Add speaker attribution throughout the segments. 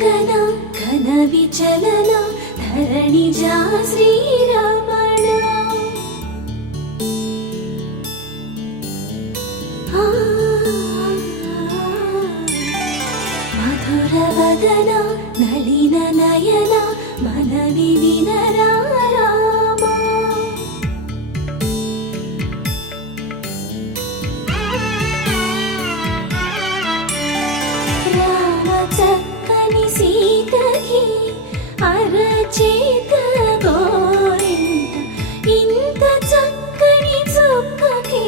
Speaker 1: गगन घनविचलन धरणिजा श्रीरमण मधुरवदन नलिननयन मनवि विनरा చేత గోరింత ఇంత చక్కని చుక్కకి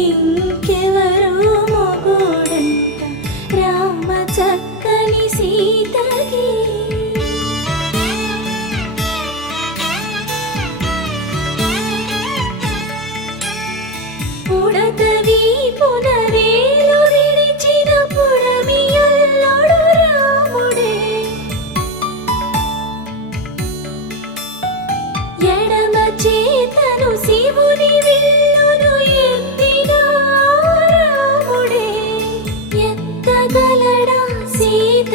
Speaker 1: ఇంకెవరు మొగుడంత రామ చక్కని సీతకి. సీత